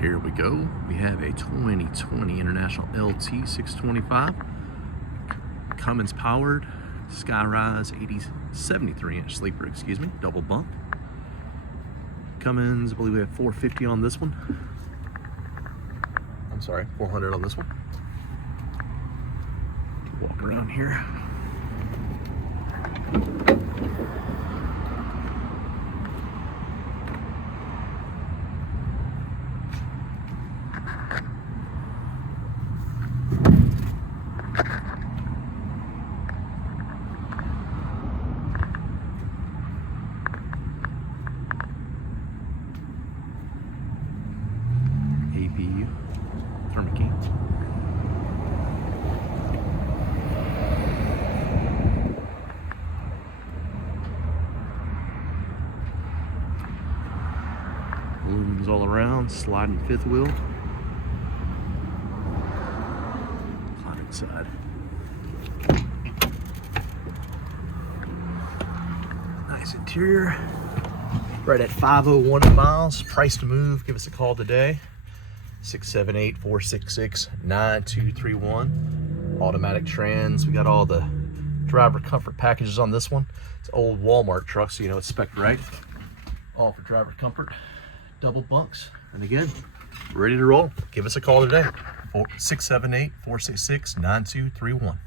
Here we go. We have a 2020 International LT625 Cummins powered Skyrise 73-inch sleeper, excuse me, double bunk. Cummins, I believe we have 450 on this one. I'm sorry, 400 on this one. Walk around here. APU, Thermo King. Balloons all around, sliding fifth wheel. Climb inside. Nice interior. Right at 501 miles. Price to move. Give us a call today. 678-466-9231. Automatic trans. We got all the driver comfort packages on this one. It's an old Wal-Mart truck, so you know it's spec'd right. All for driver comfort. Double bunks. And again, ready to roll. Give us a call today. 678-466-9231.